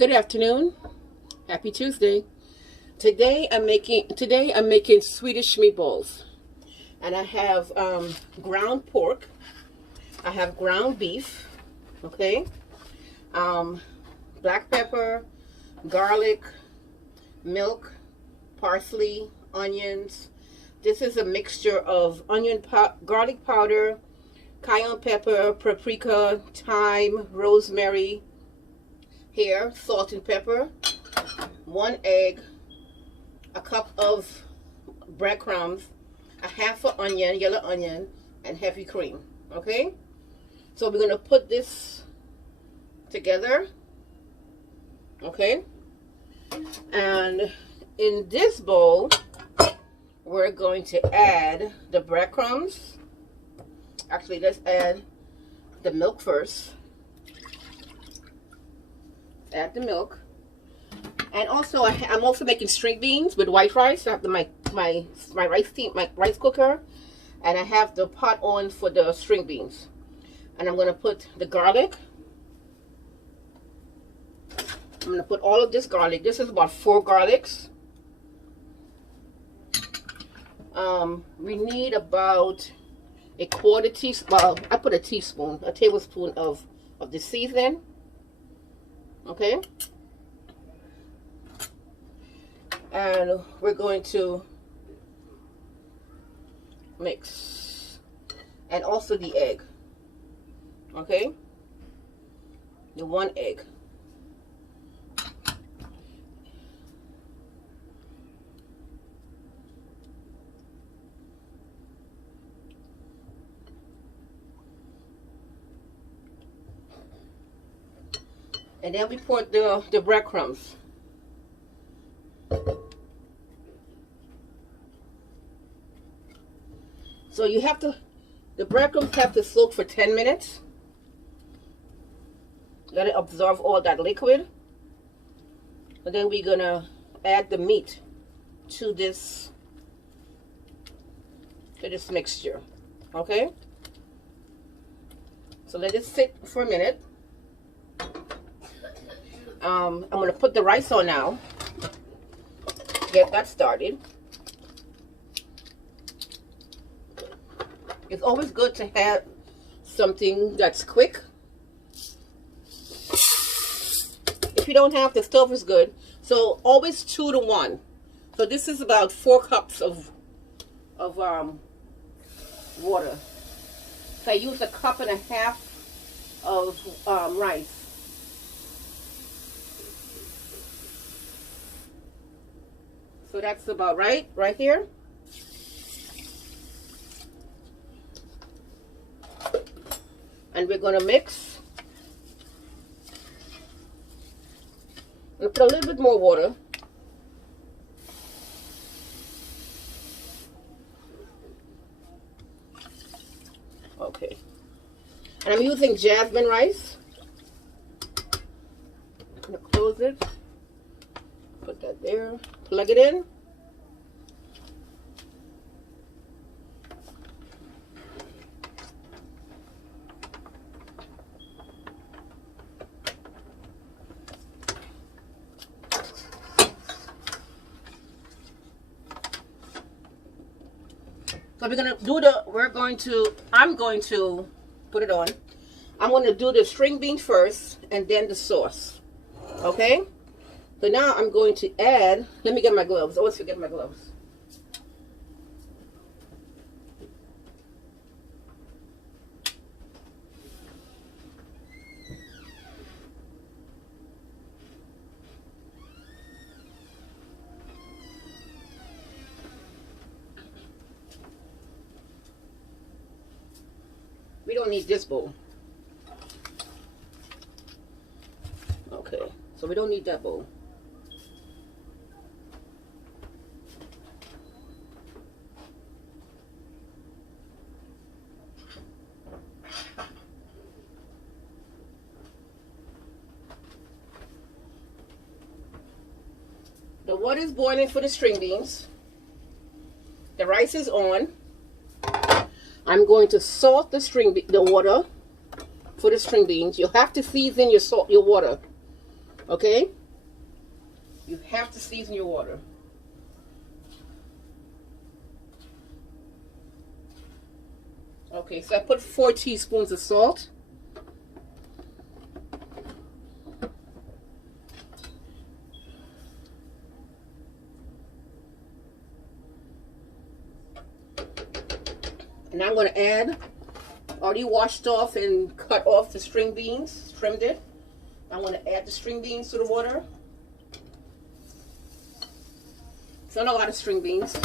Good afternoon. Happy Tuesday. Today I'm making Swedish meatballs, and I have ground pork. I have ground beef. Okay. Black pepper, garlic, milk, parsley, onions. This is a mixture of garlic powder, cayenne pepper, paprika, thyme, rosemary, salt and pepper, 1 egg, a cup of breadcrumbs, a half an onion, yellow onion, and heavy cream. Okay, so we're going to put this together. Okay, and in this bowl we're going to add the breadcrumbs. Actually, let's add the milk first. Add the milk, and also I'm also making string beans with white rice. I have my rice cooker, and I have the pot on for the string beans. And I'm going to put the garlic. I'm going to put all of this garlic. This is about 4 garlics. We need about a quarter teaspoon. Well, I put a tablespoon of the seasoning. Okay, and we're going to mix, and also the egg. Okay, the 1 egg. And then we put the breadcrumbs. So the breadcrumbs have to soak for 10 minutes. Let it absorb all that liquid. And then we're gonna add the meat to this mixture. Okay? So let it sit for a minute. I'm going to put the rice on now. Get that started. It's always good to have something that's quick. If you don't have, the stove is good. So always 2 to 1. So this is about 4 cups of water. So I use 1.5 cups of rice. So that's about right here. And we're going to mix. I'm going to put a little bit more water. Okay. And I'm using jasmine rice. I'm going to close it. Put that there. Plug it in. So I'm going to put it on. I'm going to do the string bean first and then the sauce. Okay? So now I'm going to add, let me get my gloves. I always forget my gloves. We don't need this bowl. Okay, so we don't need that bowl. The water is boiling for the string beans. The rice is on. I'm going to salt the water for the string beans. You'll have to season your water. Okay? You have to season your water. Okay, so I put 4 teaspoons of salt. And I'm going to add, already washed off and cut off the string beans, trimmed it. I'm going to add the string beans to the water. So not a lot of string beans.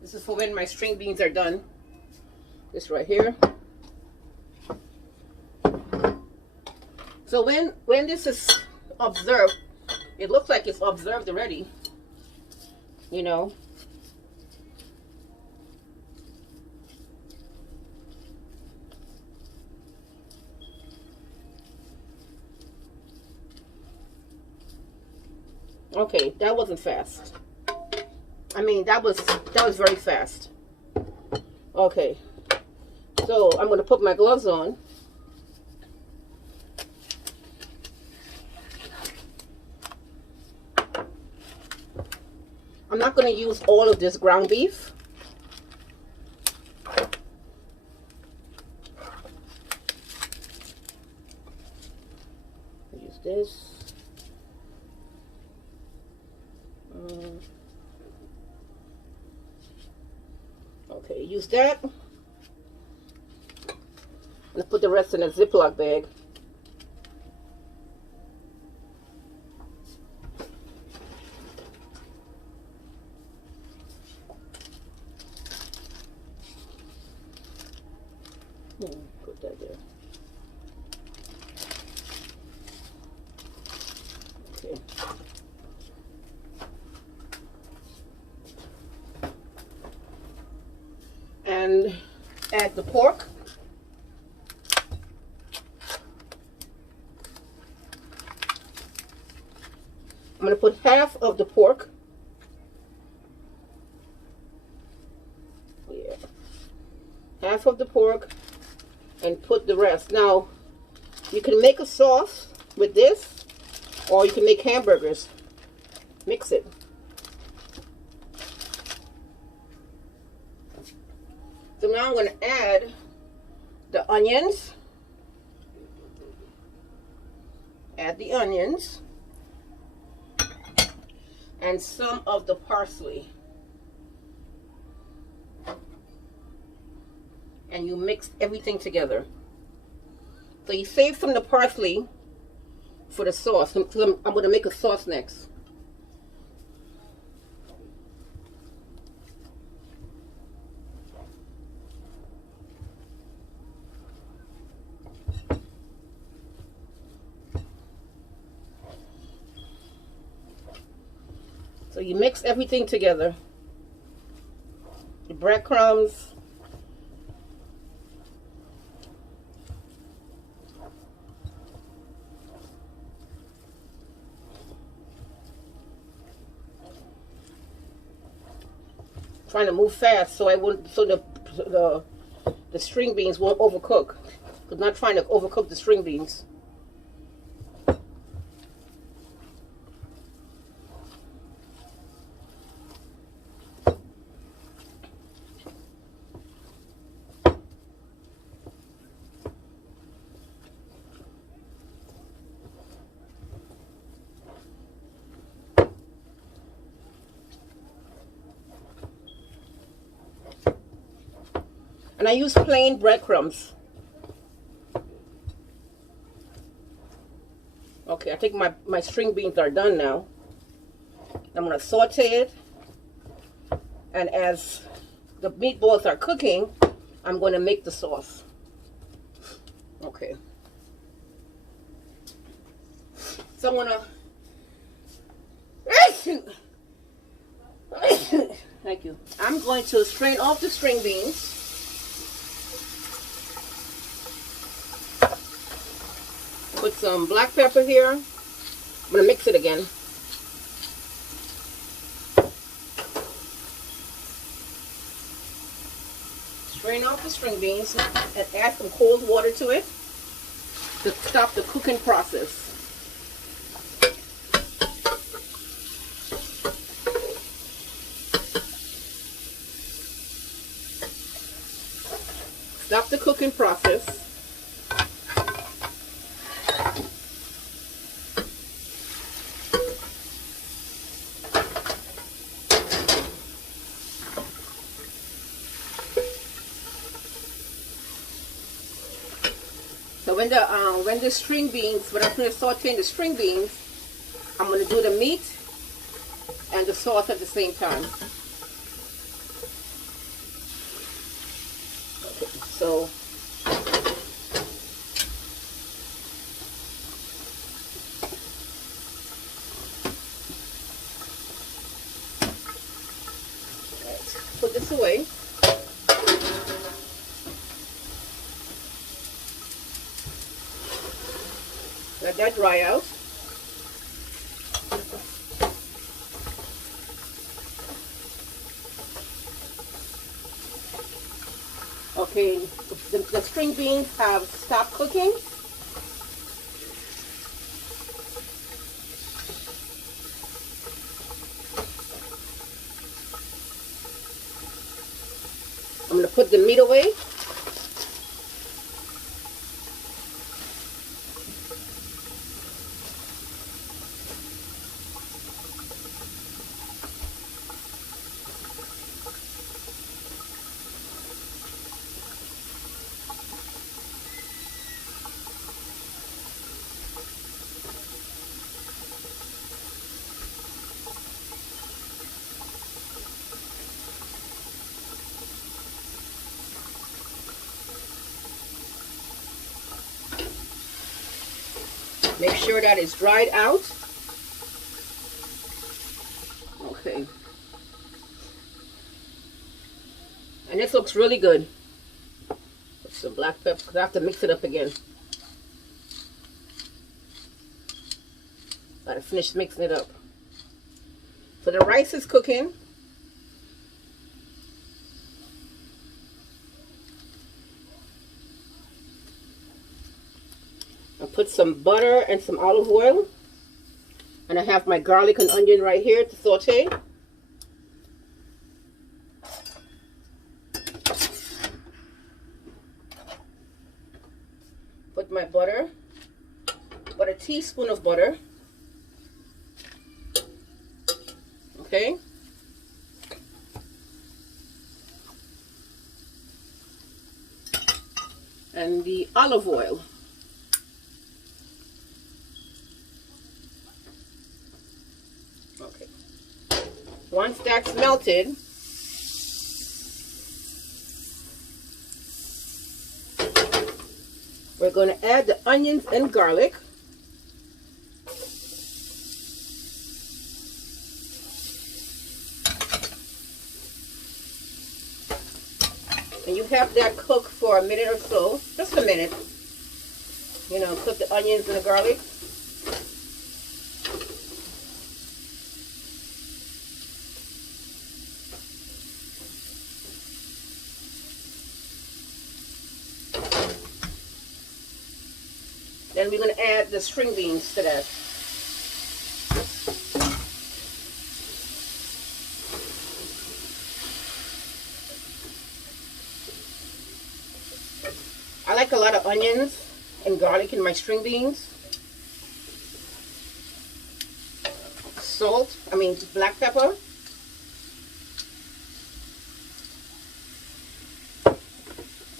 This is for when my string beans are done. This right here. So when this is observed, it looks like it's observed already. You know. Okay, that wasn't fast. I mean, that was very fast. Okay. So I'm going to put my gloves on. I'm not going to use all of this ground beef. Use this. Okay, use that. Let's put the rest in a Ziploc bag. Put that there. Okay. And add the pork. I'm going to put half of the pork. Yeah. Half of the pork and put the rest. Now, you can make a sauce with this or you can make hamburgers. Mix it. So now I'm going to add the onions. Add the onions. And some of the parsley. And you mix everything together. So you save some of the parsley for the sauce. I'm going to make a sauce next. So you mix everything together. The breadcrumbs. Trying to move fast so I won't, so the string beans won't overcook. I'm not trying to overcook the string beans. And I use plain breadcrumbs. Okay, I think my string beans are done now. I'm going to saute it. And as the meatballs are cooking, I'm going to make the sauce. Okay. So I'm going to... Thank you. I'm going to strain off the string beans. Put some black pepper here. I'm going to mix it again. Drain off the string beans and add some cold water to it to stop the cooking process. Stop the cooking process. So when the string beans, when I'm finished sauteing the string beans, I'm going to do the meat and the sauce at the same time. So let's put this away. Let that dry out. Okay, the string beans have stopped cooking. I'm going to put the meat away. Make sure that it's dried out. Okay. And this looks really good. Put some black pepper because I have to mix it up again. Gotta finish mixing it up. So the rice is cooking. I'll put some butter and some olive oil. And I have my garlic and onion right here to saute. Put my butter. About a teaspoon of butter. Okay. And the olive oil. Okay. Once that's melted, we're going to add the onions and garlic. And you have that cook for a minute or so, just a minute. You know, cook the onions and the garlic. Then we're going to add the string beans to that. I like a lot of onions and garlic in my string beans. Salt, black pepper.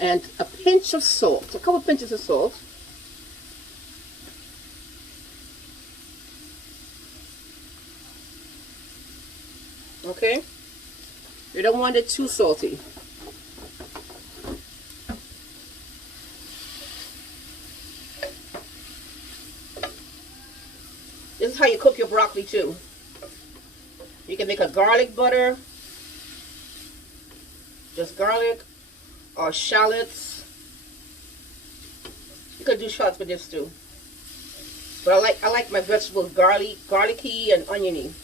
And a pinch of salt, a couple pinches of salt. Okay, you don't want it too salty. This is how you cook your broccoli too. You can make a garlic butter, just garlic, or shallots. You could do shallots with this too. But I like my vegetables garlicky and oniony.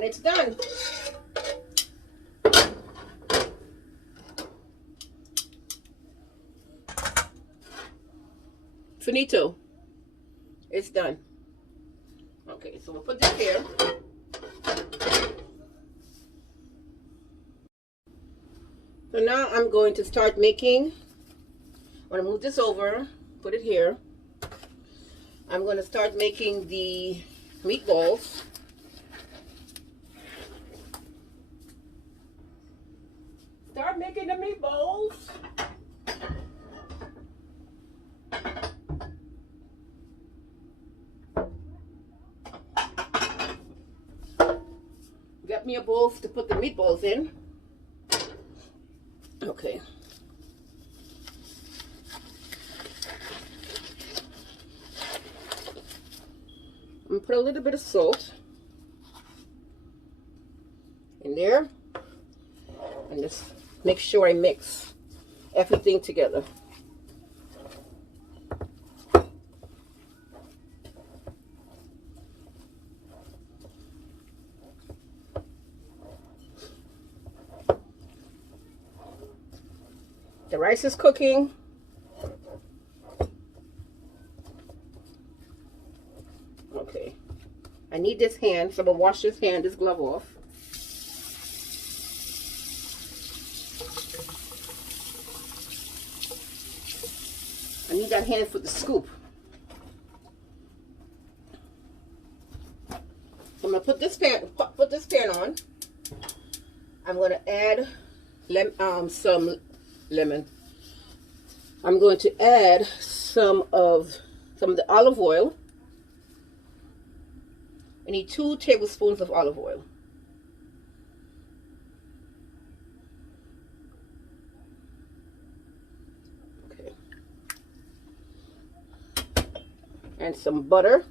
And it's done. Finito. It's done. Okay, so we'll put this here. So now I'm going to start making, I'm going to move this over, put it here. I'm going to start making the meatballs. Start making the meatballs. Get me a bowl to put the meatballs in. Okay. I'm going to put a little bit of salt in there and just make sure I mix everything together. The rice is cooking. Okay. I need this hand, so I'm going to wash this glove off. I need that hand for the scoop. I'm going to put this pan on. I'm going to add some lemon. I'm going to add some of the olive oil. I need 2 tablespoons of olive oil. Okay. And some butter.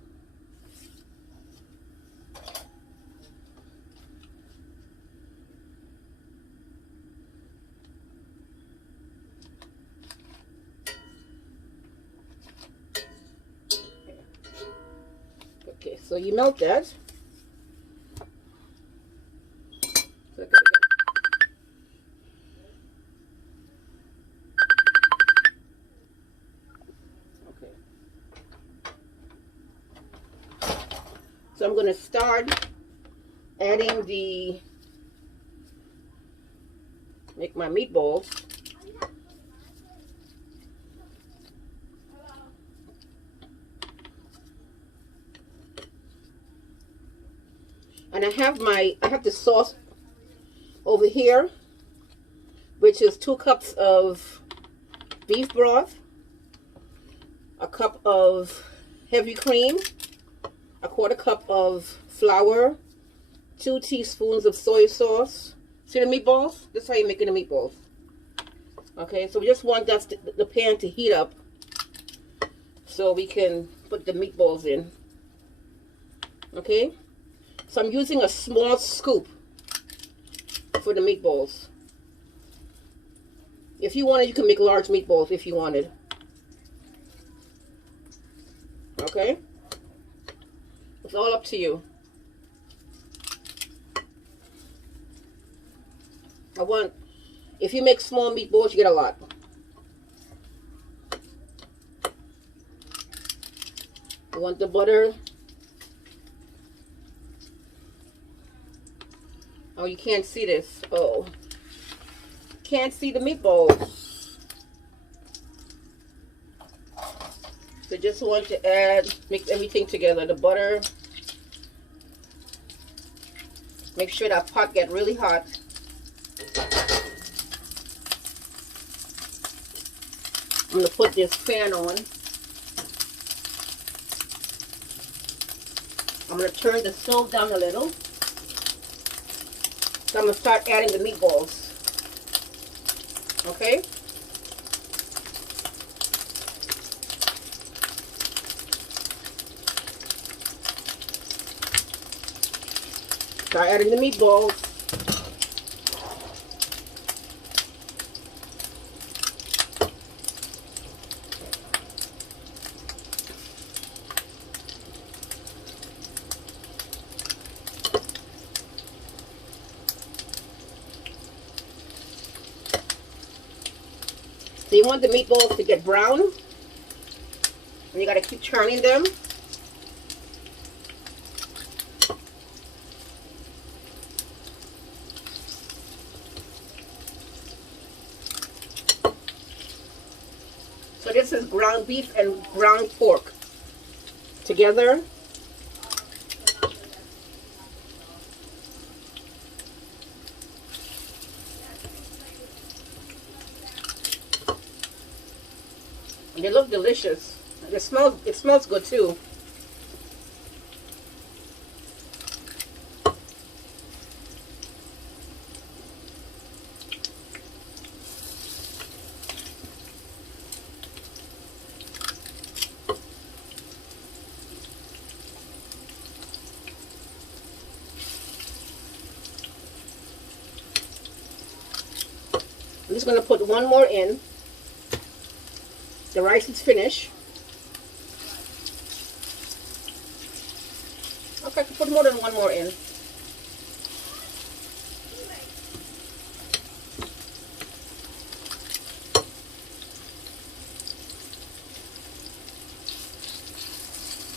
Okay, so you melt that. Okay. So I'm going to start adding make my meatballs. And I have the sauce over here, which is 2 cups of beef broth, a cup of heavy cream, a 1/4 cup of flour, 2 teaspoons of soy sauce. See the meatballs? This is how you're making the meatballs. Okay, so we just want the pan to heat up so we can put the meatballs in. Okay? So I'm using a small scoop for the meatballs. If you wanted, you can make large meatballs if you wanted. Okay? It's all up to you. If you make small meatballs, you get a lot. I want the butter. Oh, you can't see this. Oh. Can't see the meatballs. So just want to mix everything together. The butter. Make sure that pot gets really hot. I'm going to put this pan on. I'm going to turn the stove down a little. So I'm going to start adding the meatballs. Okay? Start adding the meatballs. So you want the meatballs to get brown, and you gotta keep turning them. So this is ground beef and ground pork together. They look delicious. It smells good too. I'm just going to put one more in. The rice is finished. Okay, I can put more than one more in.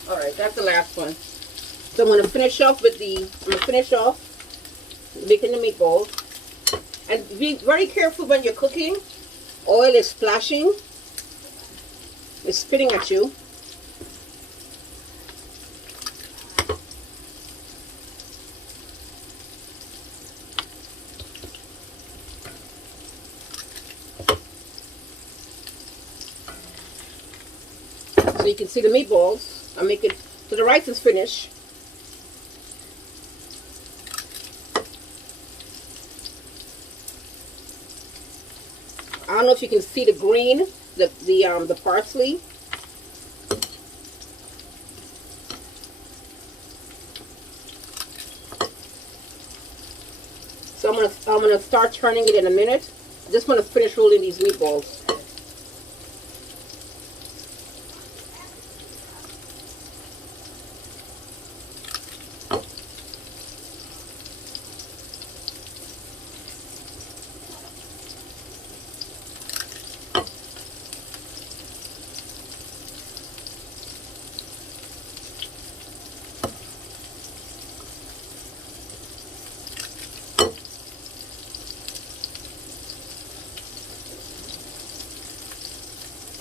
Alright, that's the last one. So I'm going to finish off with making the meatballs. And be very careful when you're cooking. Oil is splashing. It's spitting at you. So you can see the meatballs. I make it so the rice is finished. I don't know if you can see the green, the parsley. So I'm gonna start turning it in a minute. I just want to finish rolling these meatballs.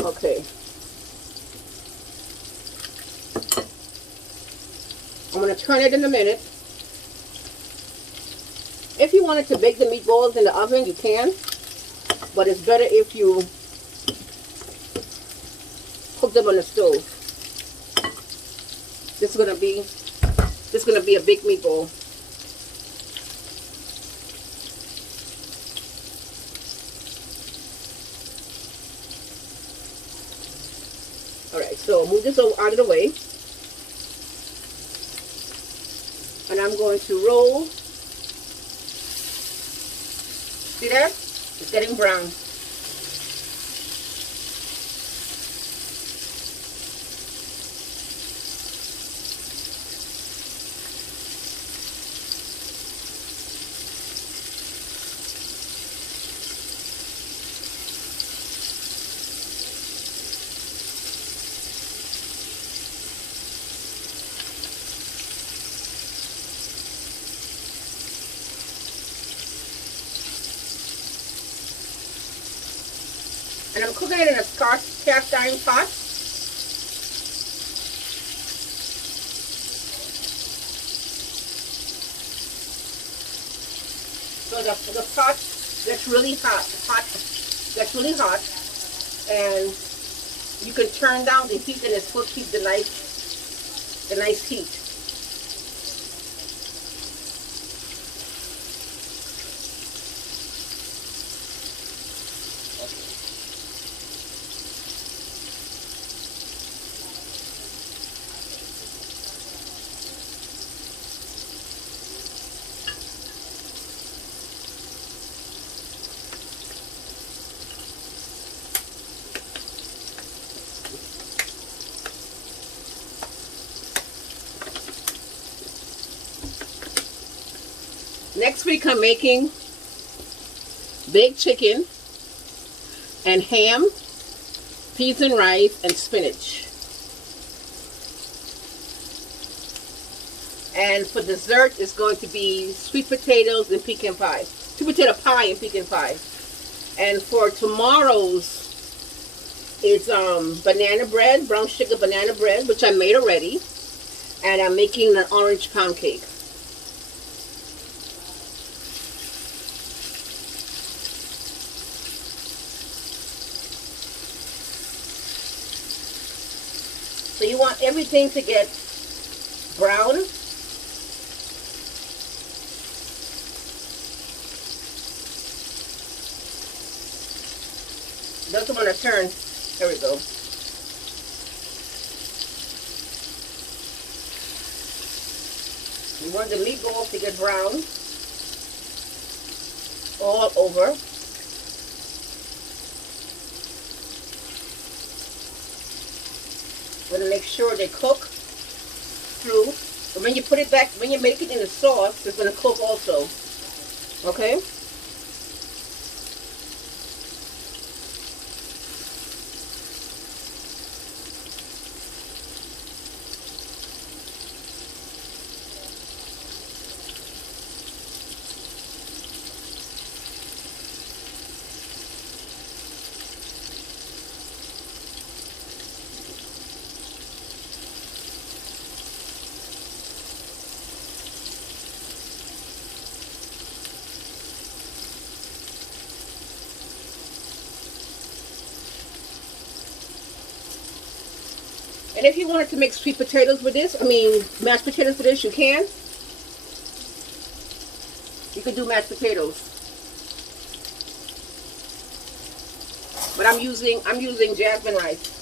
Okay. I'm going to turn it in a minute. If you wanted to bake the meatballs in the oven, you can. But it's better if you cook them on the stove. This is going to be a big meatball. Alright, so move this out of the way. And I'm going to roll. See that? It's getting brown. And I'm cooking it in a cast iron pot. So the pot gets really hot. Gets really hot, and you can turn down the heat, and it still keep the nice heat. Next week I'm making baked chicken and ham, peas and rice, and spinach. And for dessert, it's going to be sweet potatoes and pecan pie. Sweet potato pie and pecan pie. And for tomorrow's, it's banana bread, brown sugar banana bread, which I made already. And I'm making an orange pound cake. So you want everything to get brown. Doesn't want to turn. There we go. You want the meatballs to get brown all over. Want to make sure they cook through. But when you put it back, when you make it in the sauce, it's going to cook also. Okay? And if you wanted to make sweet potatoes with this, mashed potatoes with this, you can. You could do mashed potatoes. But I'm using jasmine rice.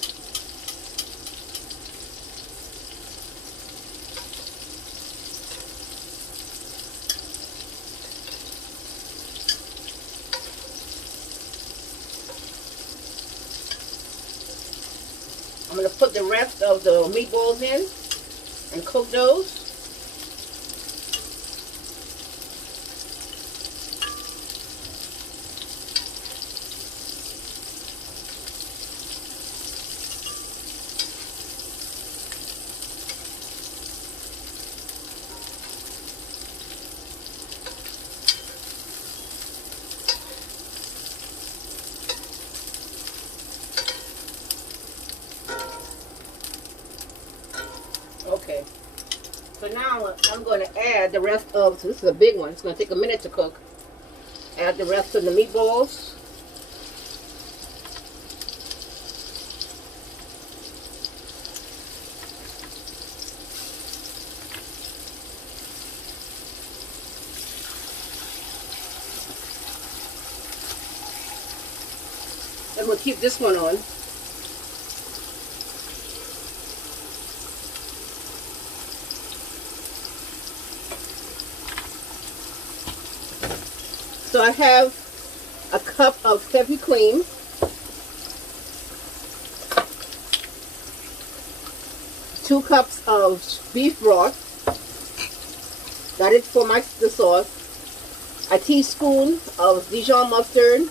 I'm going to put the rest of the meatballs in and cook those. Okay, so now I'm going to add the rest of, so this is a big one, it's going to take a minute to cook. Add the rest of the meatballs. And we'll keep this one on. So I have a cup of heavy cream, two cups of beef broth, that is for the sauce, a teaspoon of Dijon mustard,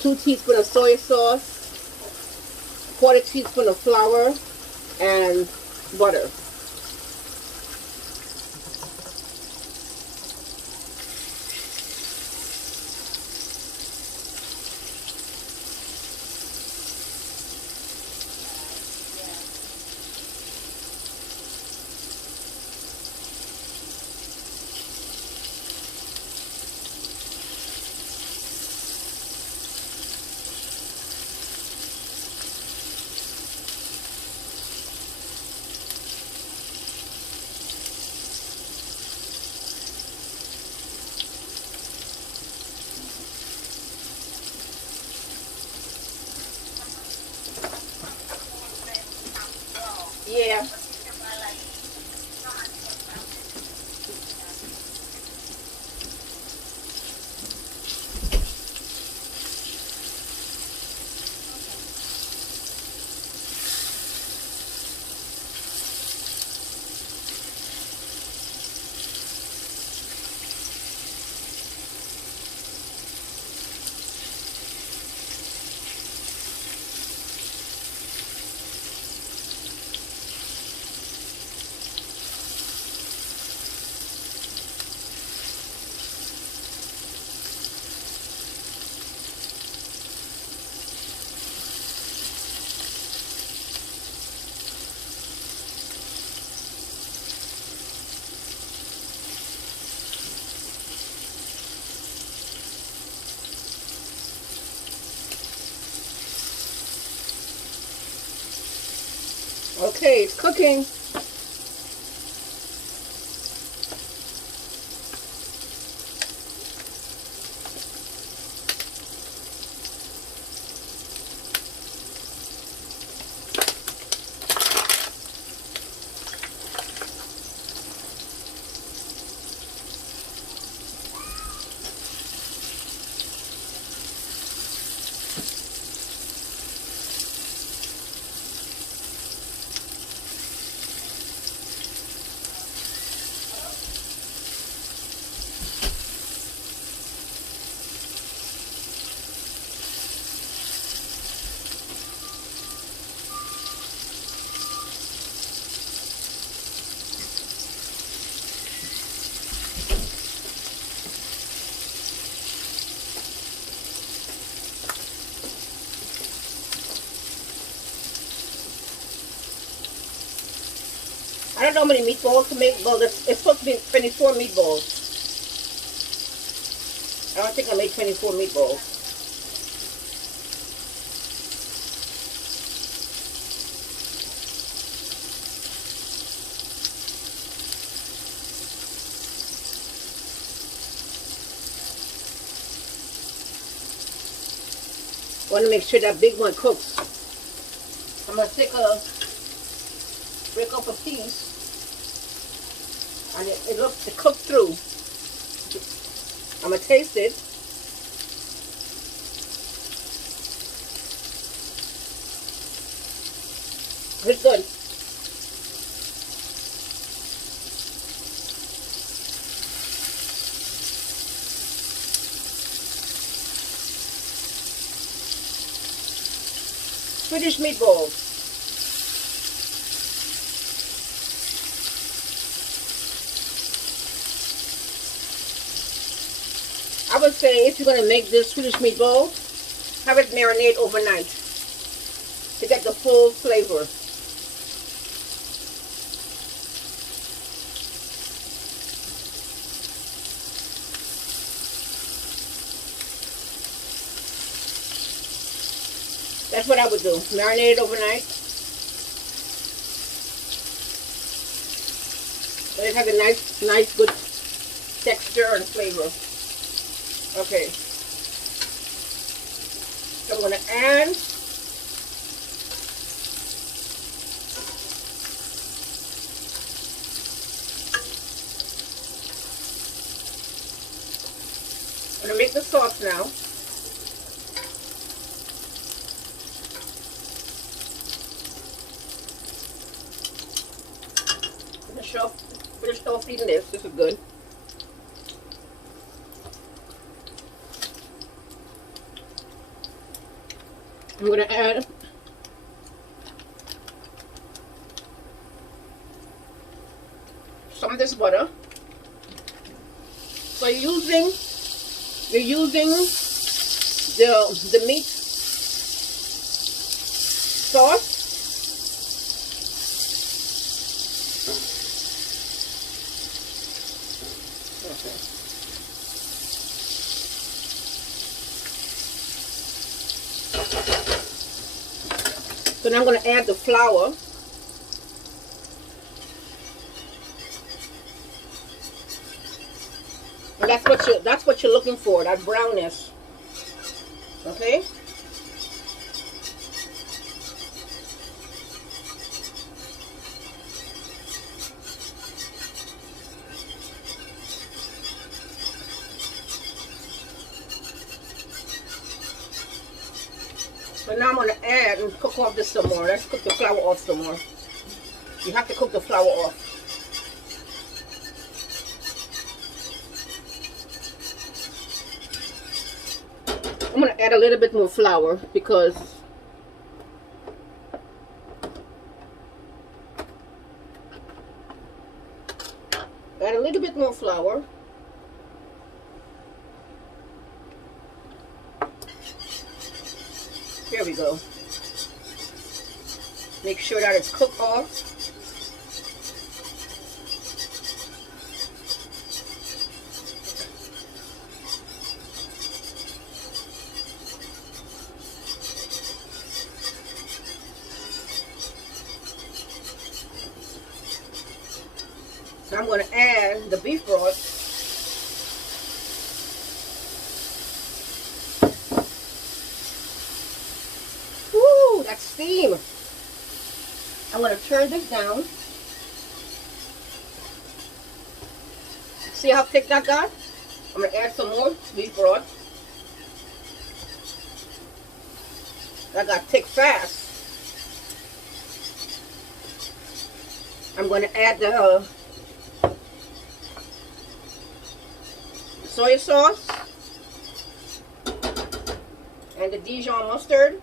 2 teaspoons of soy sauce, quarter teaspoon of flour, and butter. Okay, it's cooking. I don't know how many meatballs to make, but it's supposed to be 24 meatballs. I don't think I made 24 meatballs. I want to make sure that big one cooks. I'm going to break up a piece, and it cooked through. I'm going to taste it. It's good. Swedish meatballs. I would say if you're going to make this Swedish meatball, have it marinate overnight to get the full flavor. That's what I would do. Marinate it overnight. So it has a nice good texture and flavor. Okay. So I'm going to add I'm going to make the sauce now. Finish off eating this. This is good. I'm going to add some of this butter. So you're using the meat sauce. Okay. So now I'm going to add the flour. And that's what you're looking for, that brownness. Okay? So now I'm going to add and cook off this some more. Let's cook the flour off some more. You have to cook the flour off. I'm going to add a little bit more flour because add a little bit more flour. There we go. Make sure that it's cooked off. I'm going to add the beef broth. Woo, that's steam. I'm going to turn this down. See how thick that got? I'm going to add some more beef broth. That got thick fast. I'm going to add the soy sauce and the Dijon mustard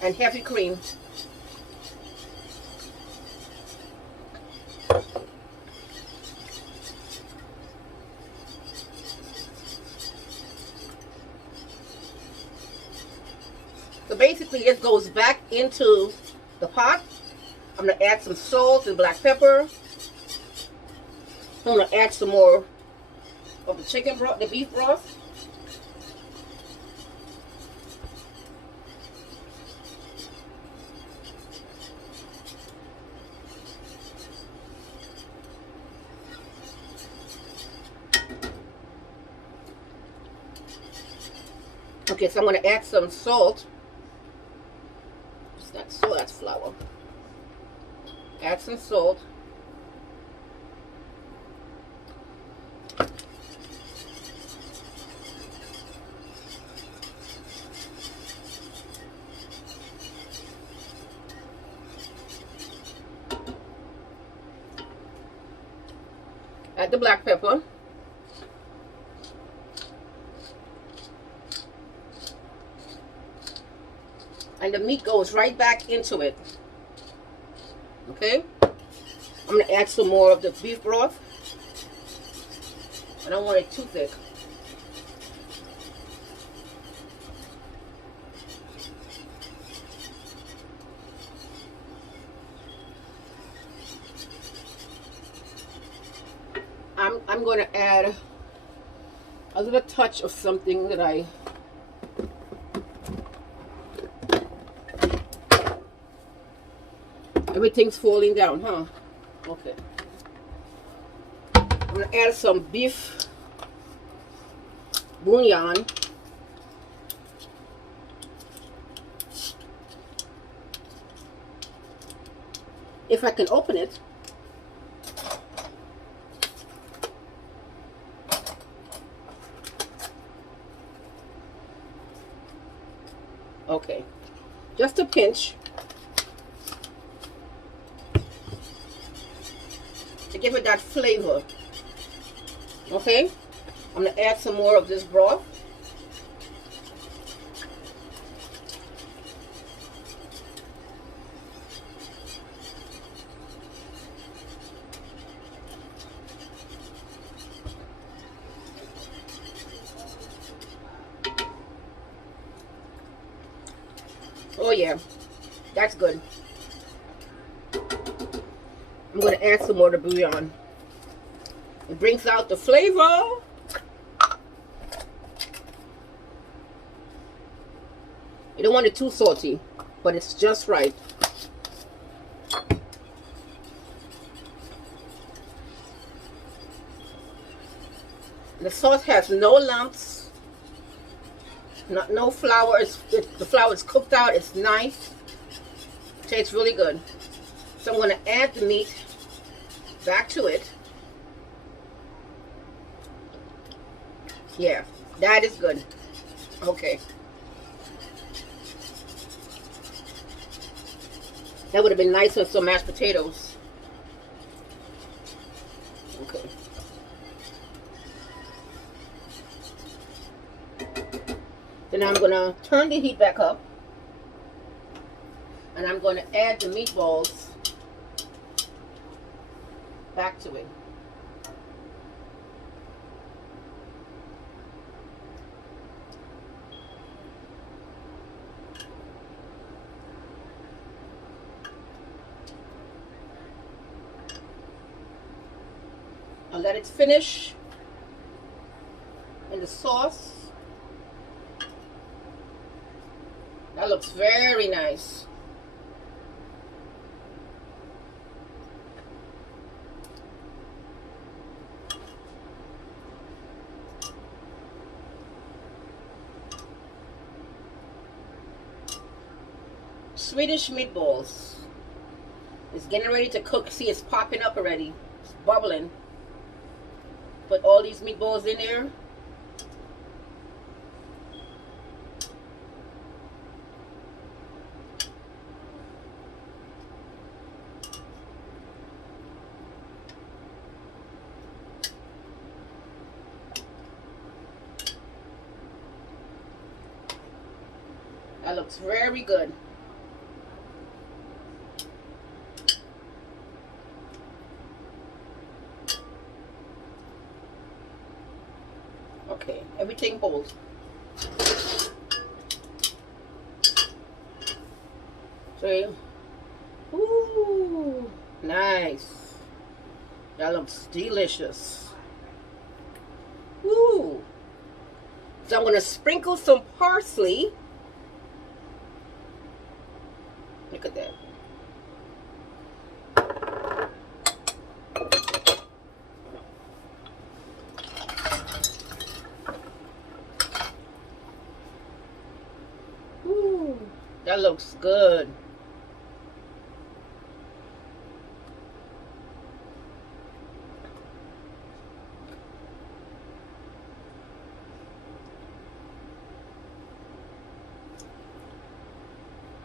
and heavy cream. So basically it goes back into the pot. I'm going to add some salt and black pepper. I'm going to add some more of the chicken broth, the beef broth. Okay, so I'm going to add some salt. That's flour. Add some salt. Add the black pepper. And the meat goes right back into it. Okay? I'm going to add some more of the beef broth. I don't want it too thick. I'm going to add a little touch of something that everything's falling down, huh? Okay. I'm going to add some beef bouillon. If I can open it. Okay. Just a pinch. To give it that flavor. Okay, I'm going to add some more of this broth. Oh yeah, that's good. I'm going to add some more of the bouillon. It brings out the flavor. You don't want it too salty, but it's just right. The sauce has no lumps, no flour. The flour is cooked out. It's nice. Tastes really good. So I'm going to add the meat back to it. Yeah, that is good. Okay. That would have been nice with some mashed potatoes. Okay. Then I'm going to turn the heat back up. And I'm going to add the meatballs back to it. I'll let it finish in the sauce. That looks very nice. Swedish meatballs. It's getting ready to cook. See, it's popping up already. It's bubbling. Put all these meatballs in there. That looks very good. Okay, everything holds. See? Ooh, nice. That looks delicious. Ooh. So I'm going to sprinkle some parsley. Look at that. Ooh, that looks good.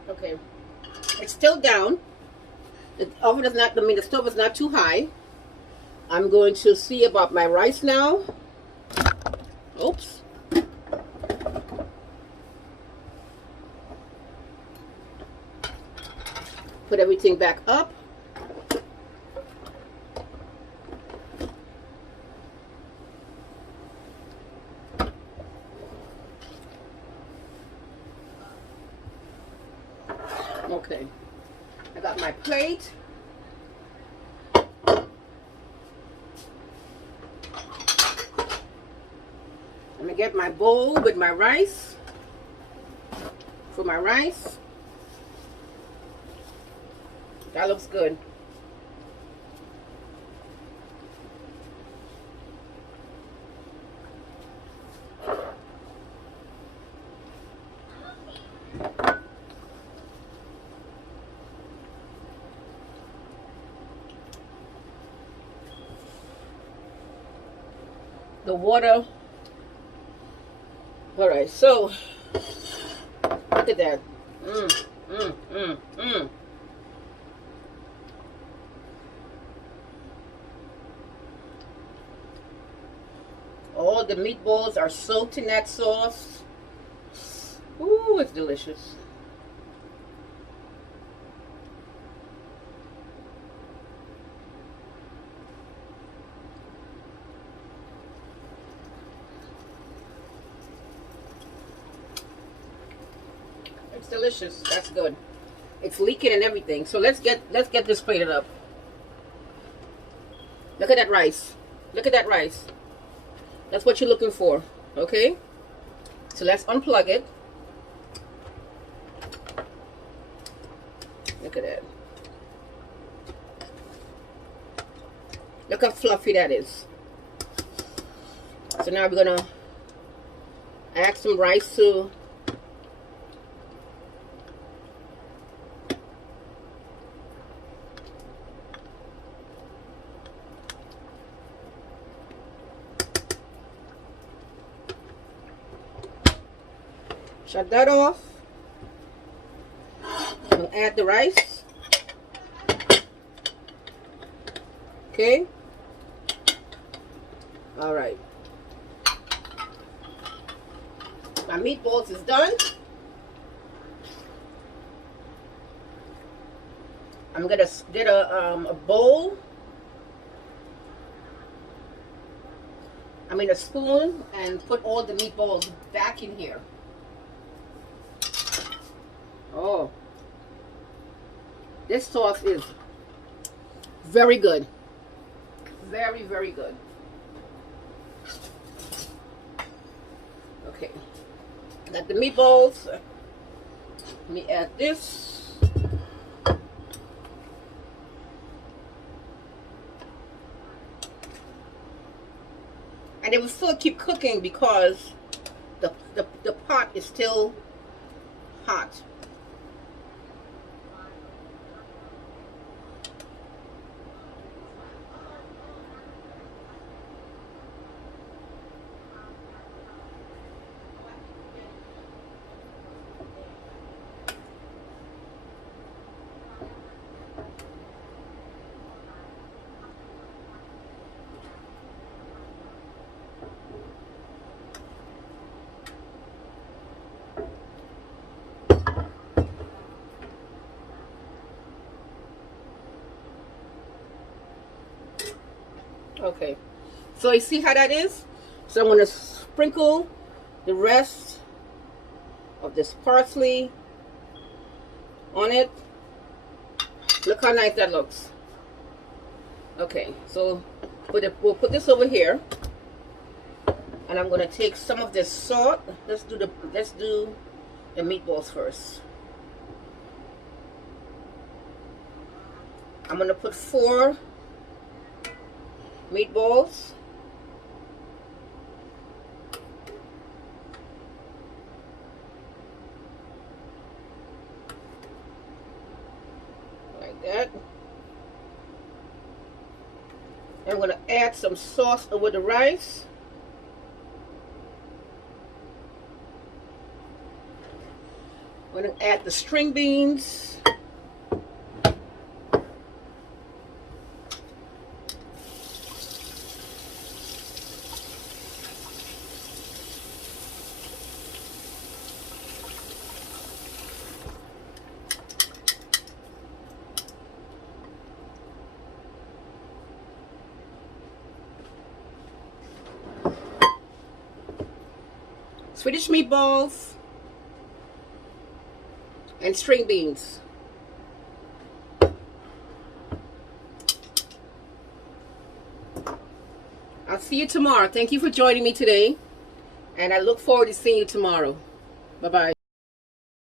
Okay. It's still down. The oven is not, the stove is not too high. I'm going to see about my rice now. Oops. Put everything back up. Okay, I got my plate. I'm gonna get my bowl with my rice. For my rice. That looks good. The water. All right, so look at that. All the meatballs are soaked in that sauce. Ooh, it's delicious. It's delicious. That's good. It's leaking and everything. So let's get this plated up. Look at that rice. Look at that rice. That's what you're looking for. Okay? So let's unplug it. Look at that. Look how fluffy that is. So now we're gonna add some rice to shut that off. We'll add the rice. Okay. All right. My meatballs is done. I'm gonna get a bowl. A spoon, and put all the meatballs back in here. Oh, this sauce is very good. Very, very good. Okay, got the meatballs. Let me add this. And it will still keep cooking because the pot is still hot. Okay, so you see how that is? So I'm going to sprinkle the rest of this parsley on it. Look how nice that looks. Okay, so we'll put this over here, and I'm going to take some of this salt. Let's do the meatballs first. I'm going to put 4 meatballs. Like that. I'm going to add some sauce over the rice. I'm going to add the string beans. Swedish meatballs and string beans. I'll see you tomorrow. Thank you for joining me today, and I look forward to seeing you tomorrow. Bye-bye.